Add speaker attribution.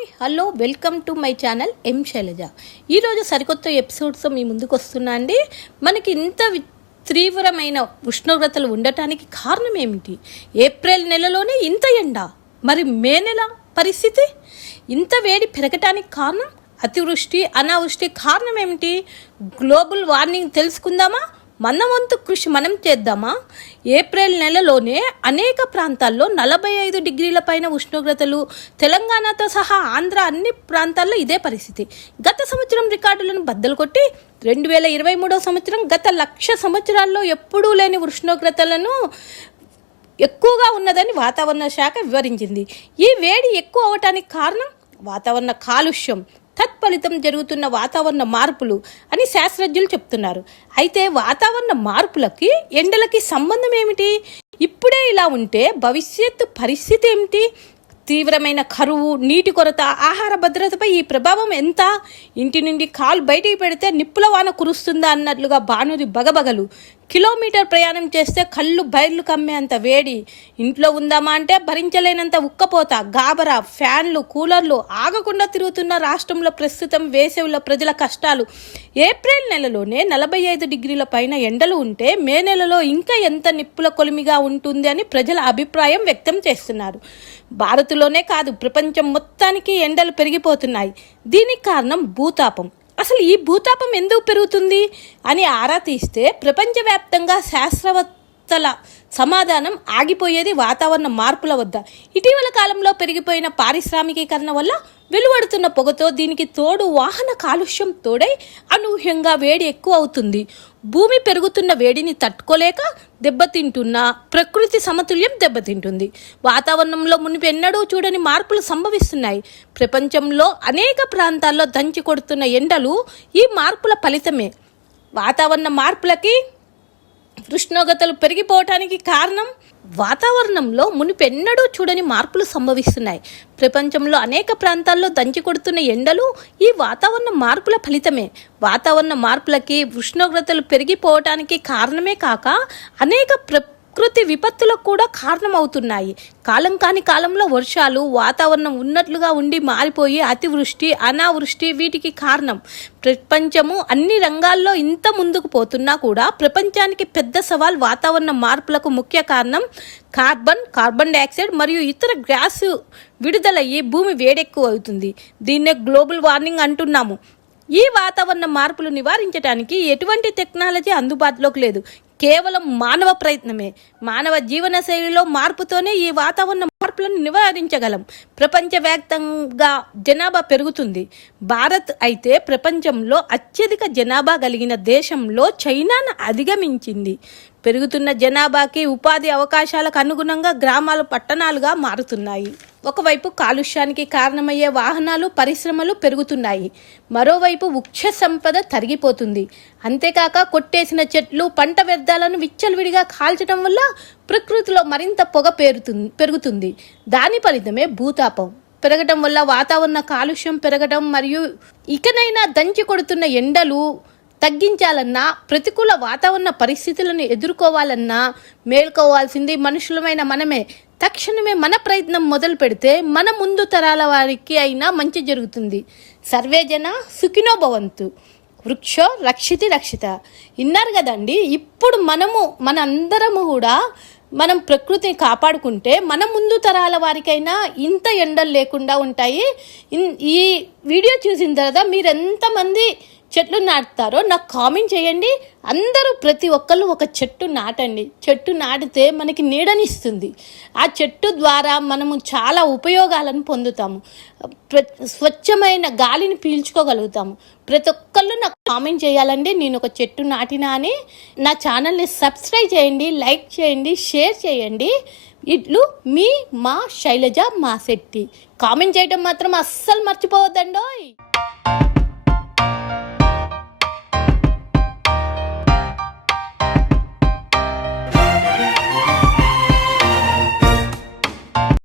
Speaker 1: Hi hello welcome to my channel M Shailaja. ఈరోజు సరికొత్త episodes మీ ముందుకు వస్తున్నా అండి. మనకి ఇంత తీవ్రమైన ఉష్ణోగ్రతలు ఉండటానికి కారణం ఏమిటి? ఏప్రిల్ నెలలోనే ఇంత ఎండ మరి మే నెల పరిస్థితి? ఇంత వేడి పెరగటానికి కారణం? అతివృష్టి అనావృష్టి కారణం ఏమిటి? గ్లోబల్ వార్మింగ్ తెలుసుకుందామా? మన వంతు కృషి మనం చేద్దామా? ఏప్రిల్ నెలలోనే అనేక ప్రాంతాల్లో నలభై ఐదు డిగ్రీల పైన ఉష్ణోగ్రతలు తెలంగాణతో సహా ఆంధ్ర అన్ని ప్రాంతాల్లో ఇదే పరిస్థితి. గత సంవత్సరం రికార్డులను బద్దలు కొట్టి రెండు వేల ఇరవై మూడో సంవత్సరం గత లక్ష సంవత్సరాల్లో ఎప్పుడూ లేని ఉష్ణోగ్రతలను ఎక్కువగా ఉన్నదని వాతావరణ శాఖ వివరించింది. ఈ వేడి ఎక్కువ అవటానికి కారణం వాతావరణ కాలుష్యం. తత్ఫలితం జరుగుతున్న వాతావరణ మార్పులు అని శాస్త్రజ్ఞులు చెప్తున్నారు. అయితే వాతావరణ మార్పులకి ఎండలకి సంబంధం ఏమిటి? ఇప్పుడే ఇలా ఉంటే భవిష్యత్తు పరిస్థితి ఏమిటి? తీవ్రమైన కరువు నీటి కొరత ఆహార భద్రతపై ఈ ప్రభావం ఎంత? ఇంటి నుండి కాలు బయటికి పెడితే నిప్పుల వాన కురుస్తుందా అన్నట్లుగా బాణురి బగబగలు కిలోమీటర్ ప్రయాణం చేస్తే కళ్ళు బైర్లు కమ్మేంత వేడి ఇంట్లో ఉందామా అంటే భరించలేనంత ఉక్కపోత గాబరా ఫ్యాన్లు కూలర్లు ఆగకుండా తిరుగుతున్న రాష్ట్రంలో ప్రస్తుతం వేసవిలో ప్రజల కష్టాలు. ఏప్రిల్ నెలలోనే నలభై ఐదు డిగ్రీల పైన ఎండలు ఉంటే మే నెలలో ఇంకా ఎంత నిప్పుల కొలిమిగా ఉంటుంది అని ప్రజల అభిప్రాయం వ్యక్తం చేస్తున్నారు. భారత్లోనే కాదు ప్రపంచం మొత్తానికి ఎండలు పెరిగిపోతున్నాయి. దీనికి కారణం భూతాపం. అసలు ఈ భూతాపం ఎందుకు పెరుగుతుంది అని ఆరా తీస్తే ప్రపంచవ్యాప్తంగా శాస్త్రవేత్తల సమాధానం ఆగిపోయేది వాతావరణ మార్పుల వద్ద. ఇటీవల కాలంలో పెరిగిపోయిన పారిశ్రామికీకరణ వల్ల వెలువడుతున్న పొగతో దీనికి తోడు వాహన కాలుష్యం తోడై అనూహ్యంగా వేడి ఎక్కువ అవుతుంది. భూమి పెరుగుతున్న వేడిని తట్టుకోలేక దెబ్బతింటున్న ప్రకృతి సమతుల్యం దెబ్బతింటుంది. వాతావరణంలో మునిపెన్నడూ చూడని మార్పులు సంభవిస్తున్నాయి. ప్రపంచంలో అనేక ప్రాంతాల్లో దంచి కొడుతున్న ఎండలు ఈ మార్పుల ఫలితమే. వాతావరణ మార్పులకి ఉష్ణోగ్రతలు పెరిగిపోవటానికి కారణం వాతావరణంలో మునిపెన్నడూ చూడని మార్పులు సంభవిస్తున్నాయి. ప్రపంచంలో అనేక ప్రాంతాల్లో దంచి కొడుతున్న ఎండలు ఈ వాతావరణ మార్పుల ఫలితమే. వాతావరణ మార్పులకి ఉష్ణోగ్రతలు పెరిగిపోవటానికి కారణమే కాక అనేక ప్ర ప్రకృతి విపత్తులకు కూడా కారణమవుతున్నాయి. కాలం కాని కాలంలో వర్షాలు వాతావరణం ఉన్నట్లుగా ఉండి మారిపోయి అతివృష్టి అనావృష్టి వీటికి కారణం. ప్రపంచము అన్ని రంగాల్లో ఇంత ముందుకు పోతున్నా కూడా ప్రపంచానికి పెద్ద సవాల్ వాతావరణ మార్పులకు ముఖ్య కారణం కార్బన్ కార్బన్ డైఆక్సైడ్ మరియు ఇతర గ్యాస్ విడుదలయ్యి భూమి వేడెక్కువ అవుతుంది. దీన్నే గ్లోబల్ వార్మింగ్ అంటున్నాము. ఈ వాతావరణ మార్పులు నివారించడానికి ఎటువంటి టెక్నాలజీ అందుబాటులోకి లేదు. కేవలం మానవ ప్రయత్నమే. మానవ జీవన శైలిలో మార్పుతోనే ఈ వాతావరణ మార్పులను నివారించగలం. ప్రపంచవ్యాప్తంగా జనాభా పెరుగుతుంది. భారత్ అయితే ప్రపంచంలో అత్యధిక జనాభా కలిగిన దేశంలో చైనాను అధిగమించింది. పెరుగుతున్న జనాభాకి ఉపాధి అవకాశాలకు అనుగుణంగా గ్రామాలు పట్టణాలుగా మారుతున్నాయి. ఒకవైపు కాలుష్యానికి కారణమయ్యే వాహనాలు పరిశ్రమలు పెరుగుతున్నాయి. మరోవైపు వృక్ష సంపద తరిగిపోతుంది. అంతేకాక కొట్టేసిన చెట్లు పంట వ్యర్థాలను విచ్చలవిడిగా కాల్చడం వల్ల ప్రకృతిలో మరింత పొగ పేరుతుంది పెరుగుతుంది. దాని ఫలితమే భూతాపం. పెరగడం వల్ల వాతావరణ కాలుష్యం పెరగడం మరియు ఇకనైనా దంచి కొడుతున్న ఎండలు తగ్గించాలన్నా ప్రతికూల వాతావరణ పరిస్థితులను ఎదుర్కోవాలన్నా మేల్కోవాల్సింది మనుషులమైన మనమే. తక్షణమే మన ప్రయత్నం మొదలు పెడితే మన ముందు తరాల వారికి అయినా మంచి జరుగుతుంది. సర్వేజన సుఖినోభవంతు సుఖినో భవంతు. వృక్షో రక్షితి రక్షిత. విన్నారు కదండి ఇప్పుడు మనము మన అందరము కూడా మనం ప్రకృతిని కాపాడుకుంటే మన ముందు తరాల వారికైనా ఇంత ఎండలు లేకుండా ఉంటాయి. ఇన్- ఈ వీడియో చూసిన తర్వాత మీరెంతమంది చెట్లు నాటుతారో నాకు కామెంట్ చేయండి. అందరూ ప్రతి ఒక్కళ్ళు ఒక చెట్టు నాటండి. చెట్టు నాటితే మనకి నీడనిస్తుంది. ఆ చెట్టు ద్వారా మనము చాలా ఉపయోగాలను పొందుతాము. ప్ర స్వచ్ఛమైన గాలిని పీల్చుకోగలుగుతాము. ప్రతి ఒక్కళ్ళు నాకు కామెంట్ చేయాలండి. నేను ఒక చెట్టు నాటినా అని. నా ఛానల్ని సబ్స్క్రైబ్ చేయండి లైక్ చేయండి షేర్ చేయండి. ఇట్లు మీ మా శైలజ మా శెట్టి కామెంట్ చేయడం మాత్రం అస్సలు మర్చిపోవద్దండోయ్!